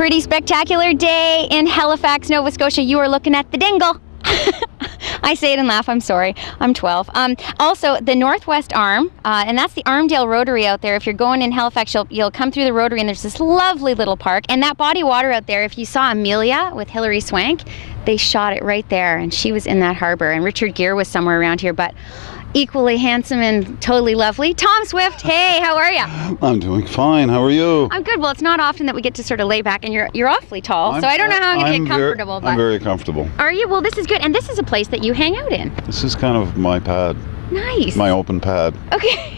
Pretty spectacular day in Halifax, Nova Scotia. You are looking at the dingle. I say it and laugh, I'm sorry. I'm 12. Also, the Northwest Arm, and that's the Armdale Rotary out there. If you're going in Halifax, you'll come through the Rotary, and there's this lovely little park. And that body of water out there, if you saw Amelia with Hilary Swank, they shot it right there, and she was in that harbor. And Richard Gere was somewhere around here, but equally handsome and totally lovely. Thom Swift, hey, how are you? I'm doing fine. How are you? I'm good. Well, it's not often that we get to sort of lay back, and you're awfully tall, so I don't know how I'm going to get comfortable. I'm very comfortable. Are you? Well, this is good. And this is a place that you hang out in. This is kind of my pad. Nice. My open pad. Okay.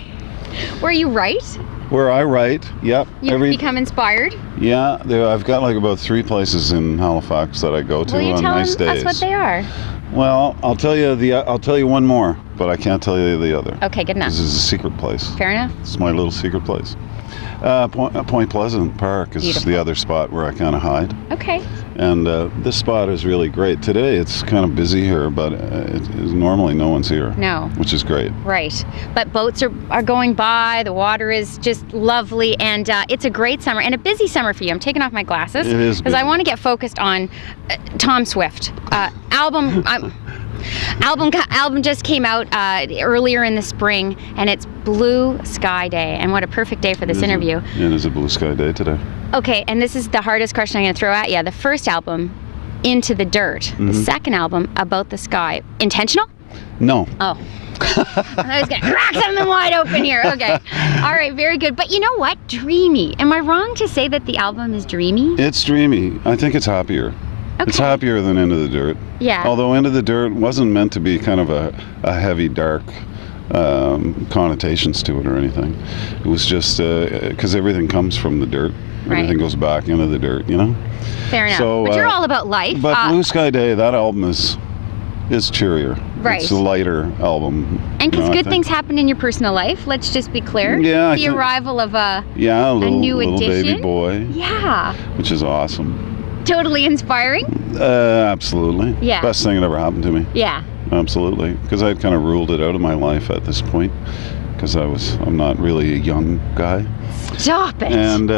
Where you write? Where I write, yep. You've become inspired? Yeah, I've got like about 3 places in Halifax that I go to on nice days. Will you tell us what they are? Well, I'll tell you one more, but I can't tell you the other. Okay, good enough. This is a secret place. Fair enough. It's my little secret place. Point Pleasant Park is Beautiful. the other spot where I kind of hide. Okay. And this spot is really great. Today it's kind of busy here, but normally no one's here. No. Which is great. Right. But boats are going by, the water is just lovely, and it's a great summer, and a busy summer for you. I'm taking off my glasses. It is because I want to get focused on Thom Swift. Album just came out earlier in the spring, and it's Blue Sky Day, and what a perfect day for this interview. It is a blue sky day today. Okay, and this is the hardest question I'm going to throw at you. The first album, Into the Dirt. The second album, About the Sky. Intentional? No. Oh. I was going to crack something wide open here. Okay. All right, very good. But you know what? Dreamy. Am I wrong to say that the album is dreamy? It's dreamy. I think it's happier. Okay. It's happier than Into the Dirt. Yeah. Although Into the Dirt wasn't meant to be kind of a heavy, dark connotations to it or anything. It was just because everything comes from the dirt. Right. Everything goes back into the dirt, you know? Fair enough. So, but you're all about life. But Blue Sky Day, that album is cheerier. Right. It's a lighter album. And because good things happen in your personal life, let's just be clear. Yeah. The arrival of a new addition. baby boy. Yeah. Which is awesome. Totally inspiring. Absolutely. Yeah. Best thing that ever happened to me. Yeah. Absolutely. Because I'd kind of ruled it out of my life at this point. Because I'm not really a young guy. Stop it. And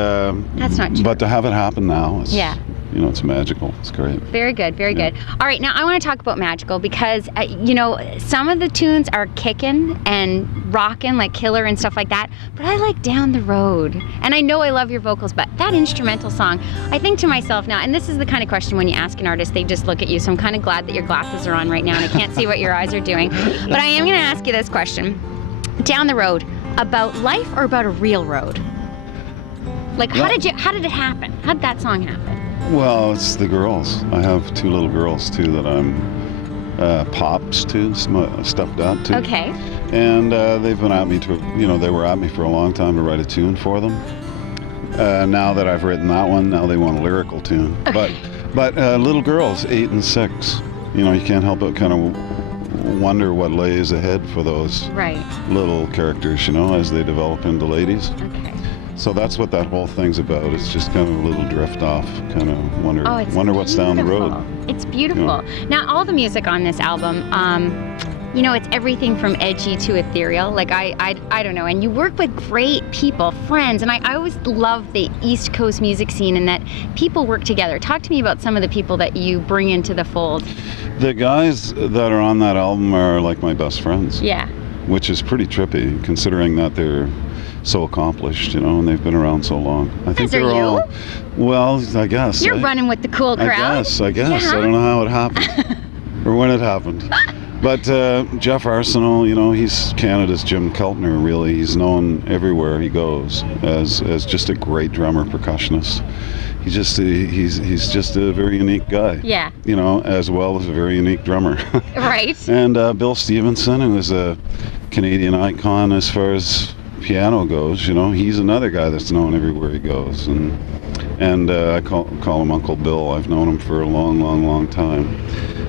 that's not true. But to have it happen now, it's magical. It's great. Very good, very good. All right, now I want to talk about magical because some of the tunes are kicking and rocking like Killer and stuff like that, but I like Down the Road. And I know I love your vocals, but that instrumental song, I think to myself now, and this is the kind of question when you ask an artist, they just look at you, so I'm kind of glad that your glasses are on right now and I can't see what your eyes are doing. But I am going to ask you this question. Down the Road, about life or about a real road? Like, how did it happen? How did that song happen? Well, it's the girls. I have 2 little girls, too, that I'm pops to, stepdad to. Okay. And they've been at me they were at me for a long time to write a tune for them. Now that I've written that one, now they want a lyrical tune. Okay. But little girls, 8 and 6, you can't help but kind of wonder what lays ahead for those little characters, as they develop into ladies. Okay. So that's what that whole thing's about. It's just kind of a little drift off, kind of wonder what's down the road. It's beautiful. Now, all the music on this album, it's everything from edgy to ethereal. Like, I don't know. And you work with great people, friends. And I always love the East Coast music scene and that people work together. Talk to me about some of the people that you bring into the fold. The guys that are on that album are like my best friends. Yeah. Which is pretty trippy, considering that they're so accomplished, and they've been around so long. I think they're all. Well, I guess. You're running with the cool crowd. I guess. Yeah. I don't know how it happened or when it happened. But Jeff Arsenal, he's Canada's Jim Keltner, really. He's known everywhere he goes as just a great drummer, percussionist. He's just a very unique guy. Yeah. As well as a very unique drummer. Right. And Bill Stevenson, who is a Canadian icon as far as piano goes, he's another guy that's known everywhere he goes. And I call him Uncle Bill. I've known him for a long, long, long time.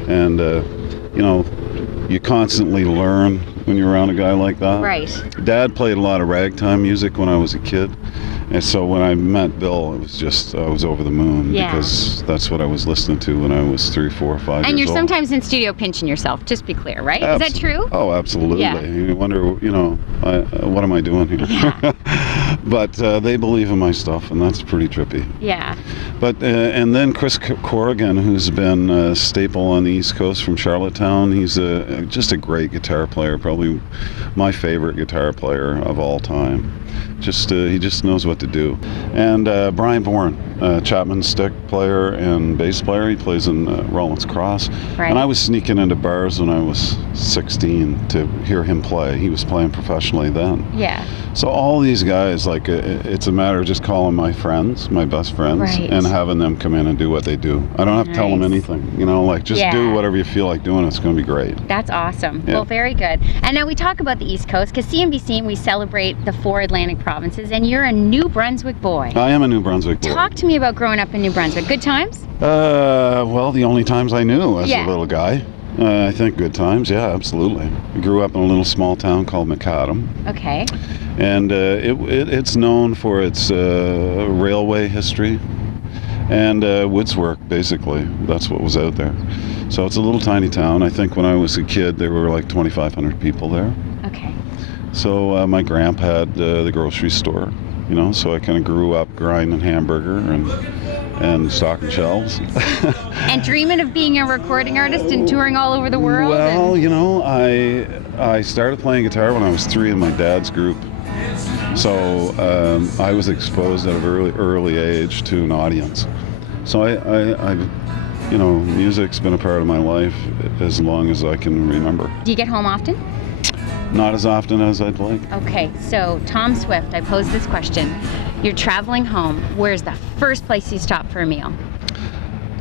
And you constantly learn when you're around a guy like that. Right. Dad played a lot of ragtime music when I was a kid, And so when I met Bill, it was just, I was over the moon, Yeah. because that's what I was listening to when I was 3, 4, 5 years old. And you're sometimes in studio pinching yourself, just be clear, right? Is that true? Oh, absolutely. Yeah. You wonder, you know, what am I doing here? Yeah. But they believe in my stuff, and that's pretty trippy. Yeah. But and then Chris Corrigan, who's been a staple on the East Coast from Charlottetown, he's just a great guitar player, probably my favorite guitar player of all time. He just knows what to do. And Brian Bourne, Chapman stick player and bass player. He plays in Rollins Cross. Right. And I was sneaking into bars when I was 16 to hear him play. He was playing professionally then. Yeah. So all these guys, like, it's a matter of just calling my friends, my best friends, Right. and having them come in and do what they do. I don't have to tell them Nice. anything, you know, like, just Yeah. do whatever you feel like doing. It's going to be great. That's awesome. Yeah. Well, very good. And now we talk about the East Coast, because CNBC, we celebrate the 4 Atlantic provinces, and you're a New Brunswick boy. I am a New Brunswick boy. Talk to me about growing up in New Brunswick. Good times? Well, the only times I knew as Yeah. a little guy. I think good times, yeah, absolutely. I grew up in a little small town called Macadam, Okay. and it's known for its railway history and woods work, basically. That's what was out there. So it's a little tiny town. I think when I was a kid, there were like 2,500 people there. Okay. So my grandpa had the grocery store, you know, so I kind of grew up grinding hamburger and stocking shelves. And dreaming of being a recording artist and touring all over the world? Well, you know, I started playing guitar when I was 3 in my dad's group. So I was exposed at a very early age to an audience. So I you know, music's been a part of my life as long as I can remember. Do you get home often? Not as often as I'd like. Okay, so Thom Swift, I posed this question. You're traveling home. Where's the first place you stop for a meal?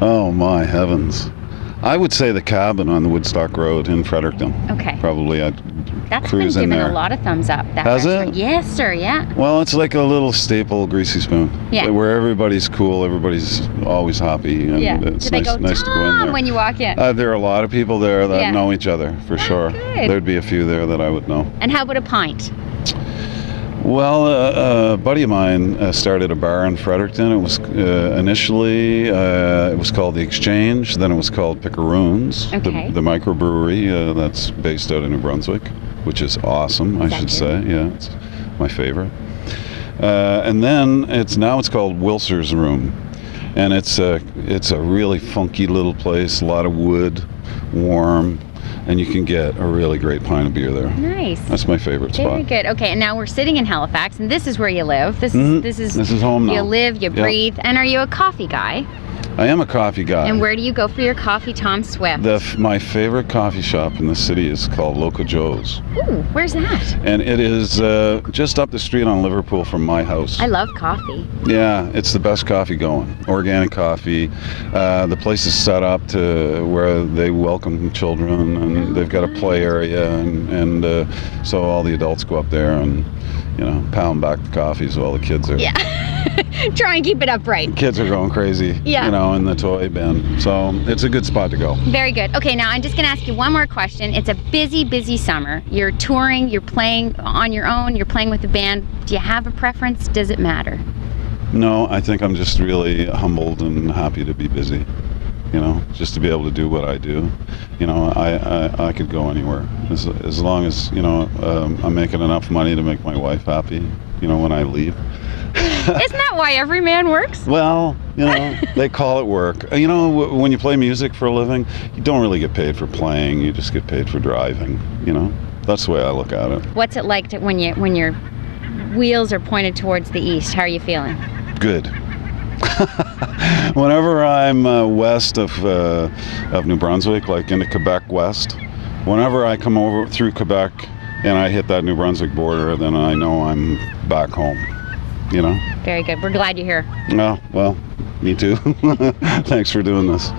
Oh my heavens. I would say the cabin on the Woodstock Road in Fredericton. Okay. Probably I'd That's been cruise in given there. a lot of thumbs up. That Has restaurant. it? Yes, sir, yeah. Well, it's like a little staple greasy spoon. Yeah. Where everybody's cool, everybody's always happy, and Yeah. it's Do they go, nice to go in Tom, there. when you walk in? There are a lot of people there that Yeah. know each other, for sure. good. There'd be a few there that I would know. And how about a pint? Well, a buddy of mine started a bar in Fredericton. It was initially it was called The Exchange, then it was called Picaroons, Okay. the microbrewery that's based out of New Brunswick, which is awesome, I that should good? say. Yeah, it's my favorite. And then now it's called Wilser's Room, and it's a really funky little place, a lot of wood, warm, and you can get a really great pint of beer there. Nice. That's my favorite Very spot. good. Okay, and now we're sitting in Halifax, and this is where you live. This Mhm. is home now. you live, you Yeah. breathe. And are you a coffee guy? I am a coffee guy. And where do you go for your coffee, Thom Swift? My favorite coffee shop in the city is called Loco Joe's, Ooh, where's that? and it is just up the street on Liverpool from my house. I love coffee. Yeah, it's the best coffee going. Organic coffee. The place is set up to where they welcome children, and they've got a play area, and so all the adults go up there and, you know, pound back the coffees while the kids are. Yeah. Try and keep it upright. Kids are going crazy. Yeah. You know, in the toy bin. So it's a good spot to go. Very good. Okay, now I'm just going to ask you one more question. It's a busy, busy summer. You're touring, you're playing on your own, you're playing with a band. Do you have a preference? Does it matter? No, I think I'm just really humbled and happy to be busy. You know, just to be able to do what I do. You know, I could go anywhere as long as, you know, I'm making enough money to make my wife happy, you know, when I leave. Isn't that why every man works? Well, you know, they call it work. You know, when you play music for a living, you don't really get paid for playing. You just get paid for driving, you know. That's the way I look at it. What's it like when your wheels are pointed towards the east? How are you feeling? Good. Whenever I'm west of New Brunswick, like into Quebec West, whenever I come over through Quebec and I hit that New Brunswick border, then I know I'm back home, you know? Very good. We're glad you're here. Well, me too. Thanks for doing this.